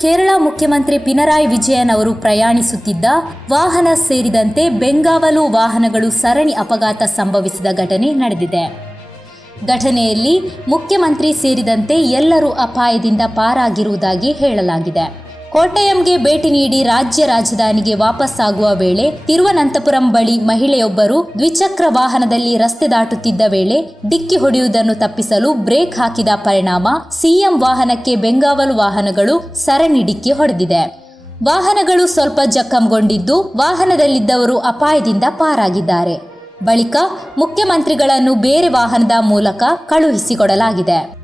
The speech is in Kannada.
ಕೇರಳ ಮುಖ್ಯಮಂತ್ರಿ ಪಿನರಾಯಿ ವಿಜಯನ್ ಅವರು ಪ್ರಯಾಣಿಸುತ್ತಿದ್ದ ವಾಹನ ಸೇರಿದಂತೆ ಬೆಂಗಾವಲು ವಾಹನಗಳು ಸರಣಿ ಅಪಘಾತ ಸಂಭವಿಸಿದ ಘಟನೆ ನಡೆದಿದೆ. ಘಟನೆಯಲ್ಲಿ ಮುಖ್ಯಮಂತ್ರಿ ಸೇರಿದಂತೆ ಎಲ್ಲರೂ ಅಪಾಯದಿಂದ ಪಾರಾಗಿರುವುದಾಗಿ ಹೇಳಲಾಗಿದೆ. ಕೋಟ್ಟಯಂಗೆ ಭೇಟಿ ನೀಡಿ ರಾಜ್ಯ ರಾಜಧಾನಿಗೆ ವಾಪಸ್ಸಾಗುವ ವೇಳೆ ತಿರುವನಂತಪುರಂ ಬಳಿ ಮಹಿಳೆಯೊಬ್ಬರು ದ್ವಿಚಕ್ರ ವಾಹನದಲ್ಲಿ ರಸ್ತೆ ದಾಟುತ್ತಿದ್ದ ವೇಳೆ ಡಿಕ್ಕಿ ಹೊಡೆಯುವುದನ್ನು ತಪ್ಪಿಸಲು ಬ್ರೇಕ್ ಹಾಕಿದ ಪರಿಣಾಮ ಸಿಎಂ ವಾಹನಕ್ಕೆ ಬೆಂಗಾವಲು ವಾಹನಗಳು ಸರಣಿ ಡಿಕ್ಕಿ ಹೊಡೆದಿದೆ. ವಾಹನಗಳು ಸ್ವಲ್ಪ ಜಖಂಗೊಂಡಿದ್ದು ವಾಹನದಲ್ಲಿದ್ದವರು ಅಪಾಯದಿಂದ ಪಾರಾಗಿದ್ದಾರೆ. ಬಳಿಕ ಮುಖ್ಯಮಂತ್ರಿಗಳನ್ನು ಬೇರೆ ವಾಹನದ ಮೂಲಕ ಕಳುಹಿಸಿಕೊಡಲಾಗಿದೆ.